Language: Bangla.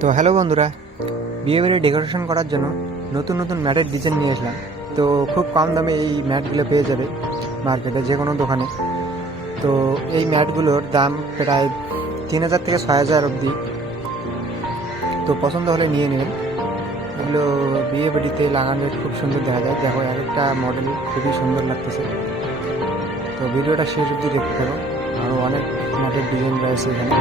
তো হ্যালো বন্ধুরা, বিয়ে বাড়ি ডেকোরেশন করার জন্য নতুন নতুন ম্যাটের ডিজাইন নিয়ে আসলাম। তো খুব কম দামে এই ম্যাটগুলো পেয়ে যাবে মার্কেটে যে কোনো দোকানে। তো এই ম্যাটগুলোর দাম প্রায় 3,000 থেকে 6,000 অবধি। তো পছন্দ হলে নিয়ে নেবেন। এগুলো বিয়ে বাড়িতে লাগানো খুব সুন্দর দেখা যায়। দেখো আরেকটা মডেল খুবই সুন্দর লাগতেছে। তো ভিডিওটা শেষ অবধি দেখতে থাকো, আরও অনেক ম্যাটের ডিজাইন রয়েছে এখানে।